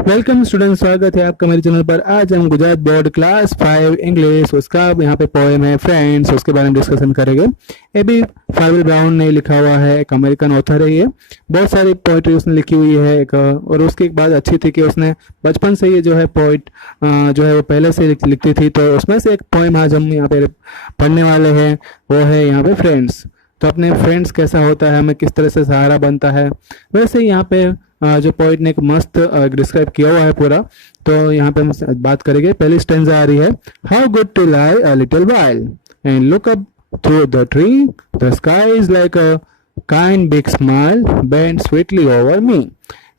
Welcome student, स्वागत है आपका मेरे चैनल पर। आज हम गुजरात बोर्ड क्लास 5 इंग्लिश, उसका यहाँ पे पोएम है फ्रेंड्स, उसके बारे में डिस्कशन करेंगे। ये भी फाइवल ब्राउन ने लिखा हुआ है, एक अमेरिकन ऑथर है। ये बहुत सारी पोइट्री उसने लिखी हुई है और उसकी एक बात अच्छी थी कि उसने बचपन से ये जो है पोइट जो है वो पहले से लिखती थी। तो उसमें से एक पोएम आज हम यहाँ पे पढ़ने वाले हैं, वो है यहाँ पे फ्रेंड्स। तो अपने फ्रेंड्स कैसा होता है, हमें किस तरह से सहारा बनता है, वैसे ही यहाँ पे जो पोइट ने एक मस्त डिस्क्राइब किया हुआ है पूरा। तो यहाँ पे हम बात करेंगे। पहली स्टेंजा आ रही है, how good to lie a little while and look up through the tree, the sky is like a kind big smile bend sweetly over me.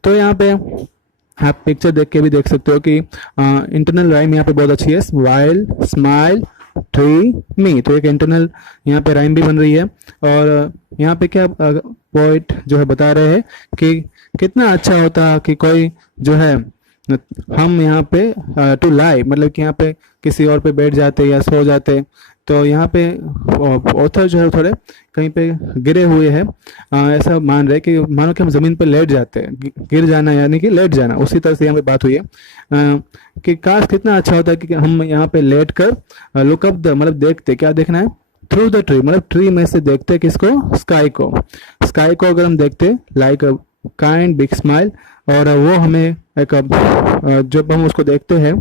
तो यहाँ पे आप पिक्चर देख के भी देख सकते हो कि इंटरनल राइम यहाँ पे बहुत अच्छी है, वाइल स्माइल ट्री मी। तो एक इंटरनल यहाँ पे राइम भी बन रही है। और यहाँ पे क्या पोइट जो है बता रहे हैं कि कितना अच्छा होता कि कोई जो है हम यहाँ पे टू लाई, मतलब कि यहाँ पे किसी और पे बैठ जाते या सो जाते। तो यहाँ पे ऑथर जो है थोड़े कहीं पे गिरे हुए हैं, ऐसा मान रहे कि मानो कि हम ज़मीन पे लेट जाते हैं। गिर जाना यानी कि लेट जाना, उसी तरह से यहाँ पे बात हुई है कि काश कितना अच्छा होता कि हम यहाँ पे लेट कर लुक अप द, मतलब देखते, क्या देखना है, थ्रू द ट्री, मतलब ट्री में से देखते किसको, स्काई को। स्काई को अगर हम देखते लाइक काइंड बिग स्माइल, और वो हमें एक जब हम उसको देखते हैं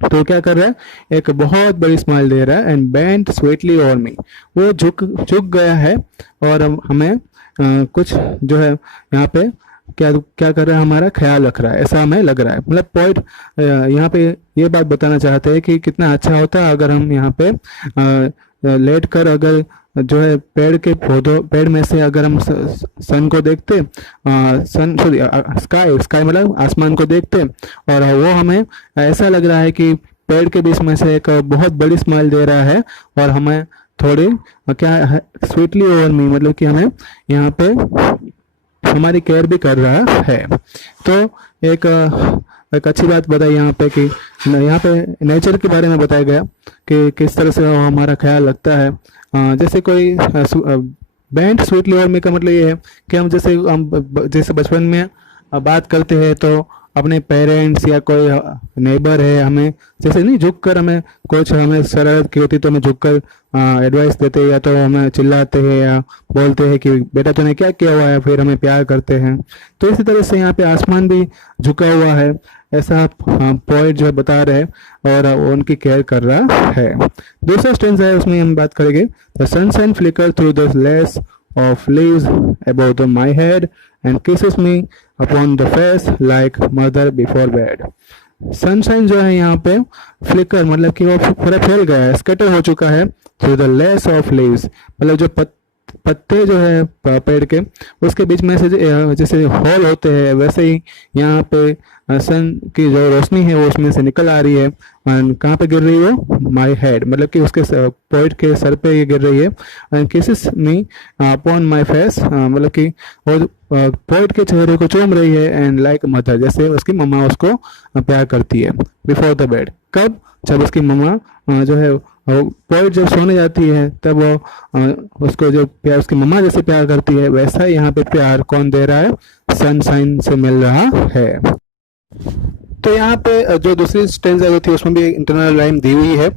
तो क्या कर रहा है, एक बहुत बड़ी स्माइल दे रहा है। एंड बेंट स्वीटली ओवर मी, वो झुक झुक गया है और हमें कुछ जो है यहाँ पे क्या क्या कर रहा है, हमारा ख्याल रख रहा है, ऐसा हमें लग रहा है। मतलब पॉइंट यहाँ पे ये बात बताना चाहते हैं कि कितना अच्छा होता है अगर हम यहाँ पे लेट कर अगर जो है पेड़ में से अगर हम सन को देखते, सन सॉरी स्काई स्काई मतलब आसमान को देखते, और वो हमें ऐसा लग रहा है कि पेड़ के बीच में से एक बहुत बड़ी स्माइल दे रहा है और हमें थोड़ी क्या है, स्वीटली ओवर मी, मतलब कि हमें यहाँ पे हमारी केयर भी कर रहा है। तो एक एक अच्छी बात बताई यहाँ पे कि यहाँ पे नेचर के बारे में बताया गया कि किस तरह से हमारा ख्याल रखता है। जैसे कोई बैंड स्वीटली ओवर मी का मतलब ये है कि हम जैसे बचपन में बात करते हैं तो अपने पेरेंट्स या कोई नेबर है, हमें जैसे नहीं झुक कर, हमें कुछ हमें शरारत की होती तो हमें झुक कर एडवाइस देते हैं, या तो हमें चिल्लाते हैं या बोलते हैं कि बेटा तूने क्या किया हुआ है, फिर हमें प्यार करते हैं। तो इसी तरह से यहाँ पे आसमान भी झुका हुआ है, ऐसा पॉइंट जो है बता रहे हैं और वो उनकी केयर कर रहा है। दूसरा स्टेंजा है, उसमें हम बात करेंगे, the sunshine flicker through the lace of leaves above my head and kisses me upon the face like mother before bed। Sunshine जो है यहाँ पे फ्लिकर, मतलब कि वो पूरा फैल गया है, स्कैटर हो चुका है through the less of leaves, मतलब जो पत्ते जो है पेड़ के उसके बीच में से जैसे होल होते हैं, वैसे ही यहाँ पे सन की जो रोशनी है वो उसमें से निकल आ रही है। एंड कहाँ पे गिर रही है वो, माई हेड, मतलब कि उसके पोइट के सर पे ये गिर रही है। And kisses me upon my face, मतलब कि वो पोइट के चेहरे को चूम रही है। एंड लाइक मदर, जैसे उसकी मम्मा उसको प्यार करती है। बिफोर द बेड, कब, जब उसकी मम्मा जो है पोइट जब सोने जाती है तब वो उसको जो प्यार उसकी मम्मा जैसे प्यार करती है, वैसा ही यहाँ पे प्यार कौन दे रहा है, सनशाइन से मिल रहा है। तो यहाँ पे जो दूसरी स्टेंजा जो थी उसमें भी इंटरनल राइम दी हुई है,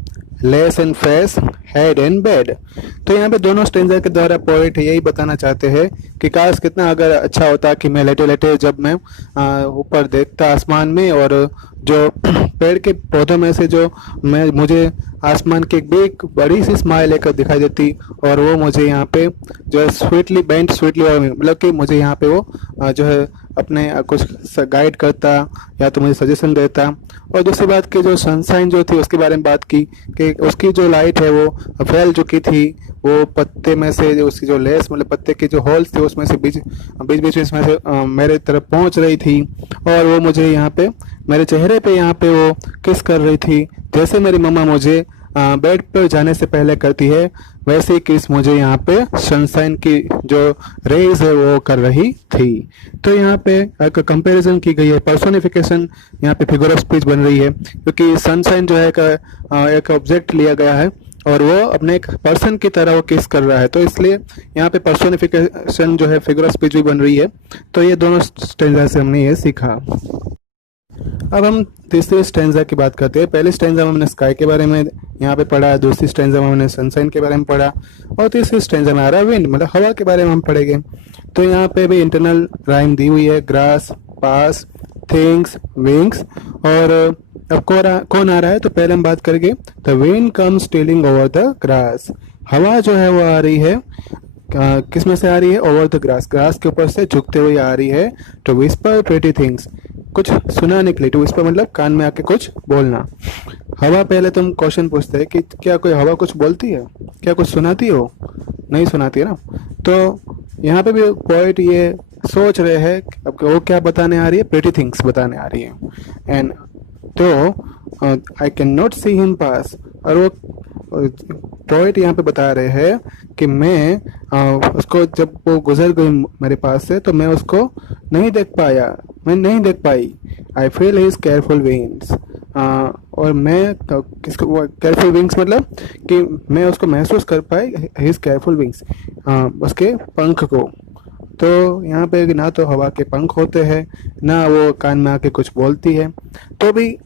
less and face head and bed. तो यहाँ पे दोनों स्टेंजा के द्वारा पोइट यही बताना चाहते हैं कि काश कितना अगर अच्छा होता कि मैं लेटे लेटे जब मैं ऊपर देखता आसमान में, और जो पेड़ के पौधों में से जो मुझे आसमान की एक बिग बड़ी सी स्माइल लेकर दिखाई देती, और वो मुझे यहाँ पे जो है स्वीटली बेंट स्वीटली, मतलब कि मुझे यहाँ पे वो जो है अपने कुछ गाइड करता या तो मुझे सजेशन देता। और दूसरी बात कि जो सनशाइन जो थी उसके बारे में बात की कि उसकी जो लाइट है वो फैल चुकी थी, वो पत्ते में से जो उसकी जो लेस, मतलब पत्ते के जो होल्स थे उसमें से बीच बीच इसमें से मेरे तरफ पहुंच रही थी, और वो मुझे यहाँ पे मेरे चेहरे पे यहाँ पे वो किस कर रही थी, जैसे मेरी मम्मा मुझे बेड पर जाने से पहले करती है, वैसे ही किस मुझे यहाँ पे सनशाइन की जो रेज है वो कर रही थी। तो यहाँ पे एक कंपैरिजन की गई है, पर्सोनिफिकेशन यहाँ पे फिगर ऑफ स्पीच बन रही है, क्योंकि सनशाइन जो है एक ऑब्जेक्ट लिया गया है और वो अपने एक पर्सन की तरह वो किस कर रहा है, तो इसलिए यहाँ पे पर्सोनिफिकेशन जो है फिगर ऑफ स्पीच भी बन रही है। तो ये दोनों स्टेंजा से हमने ये सीखा। अब हम तीसरे स्टैंजा की बात करते हैं। पहले स्टैंजा में हमने स्काई के बारे में यहाँ पे पढ़ा, दूसरी स्टैंजा में हमने सनशाइन के बारे में पढ़ा, और तीसरी स्टैंजा में आ रहा है विंड, मतलब हवा के बारे में हम पढ़ेंगे। तो यहाँ पे भी इंटरनल राइम दी हुई है, ग्रास, पास, थिंग्स, विंग्स। और अब कौन आ रहा है, तो पहले हम बात करेंगे the wind comes stealing over the grass. हवा जो है वो आ रही है किस में से आ रही है, ओवर द ग्रास, ग्रास के ऊपर से झुकते हुए आ रही है। टू विस्पर प्रेटी थिंग्स, कुछ सुनाने के लिए। टू विस्पर मतलब कान में आके कुछ बोलना। हवा, पहले तुम क्वेश्चन पूछते हैं कि क्या कोई हवा कुछ बोलती है, क्या कुछ सुनाती हो? नहीं सुनाती है ना। तो यहाँ पे भी पोइट ये सोच रहे हैं अब वो क्या बताने आ रही है, प्रेटी थिंग्स बताने आ रही है। एंड तो I can not see him pass, और वो पोइट यहाँ पे बता रहे हैं कि मैं उसको, जब वो गुजर गई मेरे पास से, तो मैं उसको नहीं देख पाया, मैं नहीं देख पाई। I feel his careful wings, और मैं किसको, केयरफुल विंग्स मतलब कि मैं उसको महसूस कर पाई, हिज केयरफुल विंग्स, उसके पंख को। तो यहाँ पे ना तो हवा के पंख होते हैं, ना वो कान में आके कुछ बोलती है। तो भी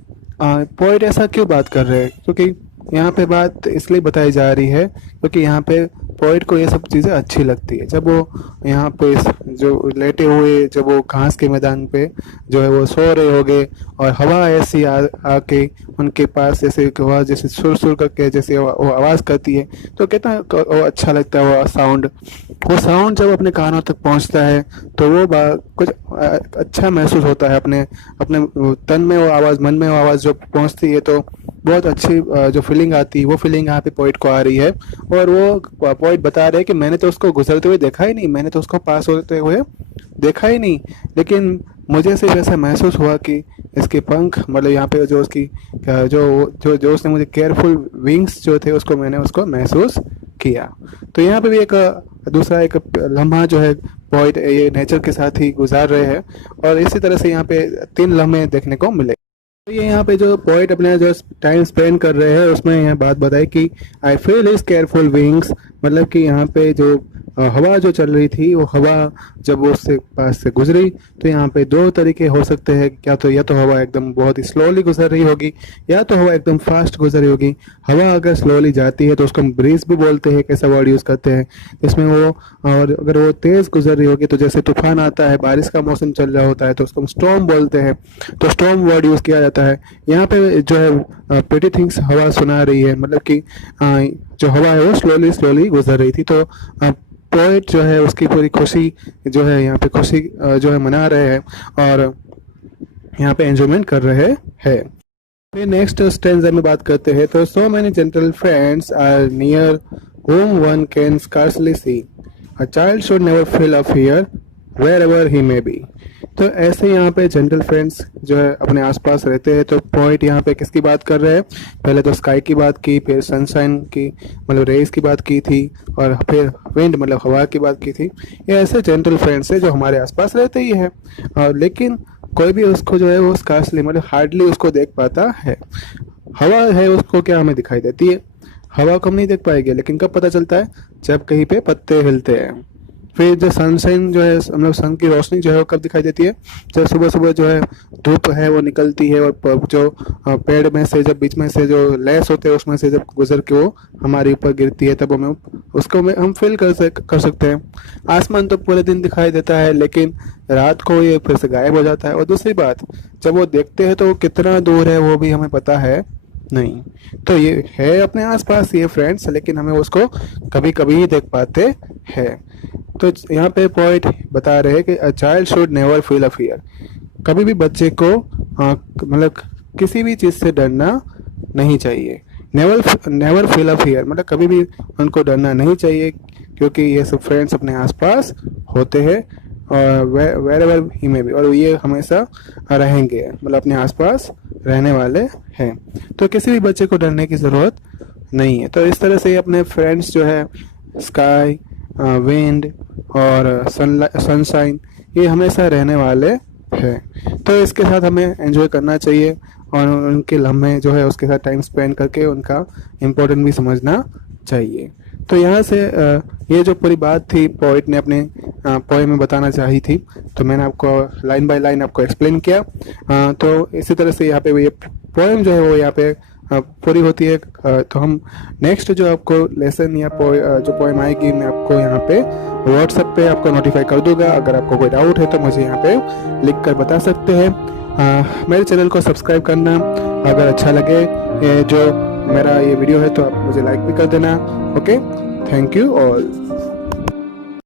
पोइट ऐसा क्यों बात कर रहे हैं, क्योंकि यहाँ पे बात इसलिए बताई जा रही है क्योंकि यहाँ पे पोइट को ये सब चीज़ें अच्छी लगती है। जब वो यहाँ पे जो लेटे हुए, जब वो घास के मैदान पे जो है वो सो रहे होंगे, और हवा ऐसी आके उनके पास जैसे हवा जैसे सुर सुर करके जैसे वो आवाज़ करती है, तो कितना वो अच्छा लगता है। वो साउंड जब अपने कानों तक पहुँचता है तो वो कुछ अच्छा महसूस होता है। अपने अपने तन में वो आवाज़, मन में वो आवाज़ जो पहुँचती है, तो बहुत अच्छी जो फीलिंग आती है, वो फीलिंग यहाँ पे पोइट को आ रही है। और वो पोइट बता रहे हैं कि मैंने तो उसको गुजरते हुए देखा ही नहीं, मैंने तो उसको पास होते हुए देखा ही नहीं, लेकिन मुझे सिर्फ ऐसा महसूस हुआ कि इसके पंख, मतलब यहाँ पे जो उसकी जो जो जो उसने मुझे केयरफुल विंग्स जो थे उसको मैंने उसको महसूस किया। तो यहाँ पे भी एक दूसरा एक लम्हा जो है पोइट ये नेचर के साथ ही गुजार रहे हैं, और इसी तरह से यहाँ पे 3 लम्हे देखने को मिले। तो ये यहाँ पे जो पोइट अपने जो टाइम स्पेंड कर रहे हैं उसमें यह बात बताई कि आई फील हिज केयरफुल विंग्स, मतलब कि यहाँ पे जो हवा जो चल रही थी, वो हवा जब वो उससे पास से गुजरी, तो यहाँ पे 2 तरीके हो सकते हैं। क्या तो या तो हवा एकदम बहुत ही स्लोली गुजर रही होगी, या तो हवा एकदम फास्ट गुजर रही होगी। हवा अगर स्लोली जाती है तो उसको हम ब्रीज भी बोलते हैं, कैसा वर्ड यूज़ करते हैं इसमें वो। और अगर वो तेज़ गुजर रही होगी, तो जैसे तूफान आता है, बारिश का मौसम चल रहा होता है, तो उसको हम स्टॉर्म बोलते हैं, तो स्टॉर्म वर्ड यूज़ किया जाता है। यहाँ पे जो है प्रीटी थिंग्स हवा सुना रही है, मतलब कि जो हवा है वो स्लोली स्लोली गुजर रही थी। तो पोइट जो है उसकी पूरी खुशी जो है यहाँ पे खुशी जो है मना रहे हैं, और यहाँ पे एंजॉयमेंट कर रहे हैं। फिर नेक्स्ट स्टैंजा में बात करते हैं। तो so many gentle friends are near whom one can scarcely see. A child should never feel a fear wherever he may be. तो ऐसे यहाँ पे जेंटल फ्रेंड्स जो है अपने आसपास रहते हैं। तो पॉइंट यहाँ पे किसकी बात कर रहे हैं, पहले तो स्काई की बात की, फिर सनशाइन की मतलब रेस की बात की थी, और फिर विंड मतलब हवा की बात की थी। ये ऐसे जेंटल फ्रेंड्स है जो हमारे आसपास रहते ही है, और लेकिन कोई भी उसको जो है वो स्कार्सली मतलब हार्डली उसको देख पाता है। हवा है उसको क्या हमें दिखाई देती है, हवा को हम नहीं देख पाएंगे, लेकिन कब पता चलता है, जब कहीं पे पत्ते हिलते हैं। फिर जो सनशाइन जो है मतलब सन की रोशनी जो है वो कब दिखाई देती है, जब सुबह सुबह जो है धूप है वो निकलती है, और जो पेड़ में से जब बीच में से जो लेस होते हैं उसमें से जब गुजर के वो हमारे ऊपर गिरती है, तब हमें उसको हम फील कर सकते हैं। आसमान तो पूरे दिन दिखाई देता है, लेकिन रात को ये फिर से गायब हो जाता है। और दूसरी बात, जब वो देखते हैं तो वो कितना दूर है वो भी हमें पता है नहीं। तो ये है अपने आसपास ये फ्रेंड्स, लेकिन हमें उसको कभी कभी ही देख पाते हैं। तो यहाँ पे पॉइंट बता रहे हैं कि a child should never feel a fear, कभी भी बच्चे को मतलब किसी भी चीज़ से डरना नहीं चाहिए। नेवर फील अ फियर मतलब कभी भी उनको डरना नहीं चाहिए, क्योंकि ये सब फ्रेंड्स अपने आसपास होते हैं, और वेर एवर ही में भी, और ये हमेशा रहेंगे मतलब अपने आसपास रहने वाले हैं। तो किसी भी बच्चे को डरने की ज़रूरत नहीं है। तो इस तरह से अपने फ्रेंड्स जो है स्काई, विंड और सनशाइन ये हमेशा रहने वाले हैं। तो इसके साथ हमें एंजॉय करना चाहिए, और उनके लम्हे जो है उसके साथ टाइम स्पेंड करके उनका इम्पोर्टेंट भी समझना चाहिए। तो यहाँ से ये जो पूरी बात थी पोइट ने अपने पोएम में बताना चाही थी, तो मैंने आपको लाइन बाय लाइन आपको एक्सप्लेन किया। तो इसी तरह से यहाँ पे ये पोएम जो है वो यहाँ पे पूरी होती है। तो हम नेक्स्ट जो आपको लेसन या जो पोएम आएगी मैं आपको यहाँ पे व्हाट्सएप पे आपको नोटिफाई कर दूंगा। अगर आपको कोई डाउट है तो मुझे यहाँ पे लिख कर बता सकते हैं। मेरे चैनल को सब्सक्राइब करना, अगर अच्छा लगे जो मेरा ये वीडियो है तो आप मुझे लाइक भी कर देना। Okay, thank you all.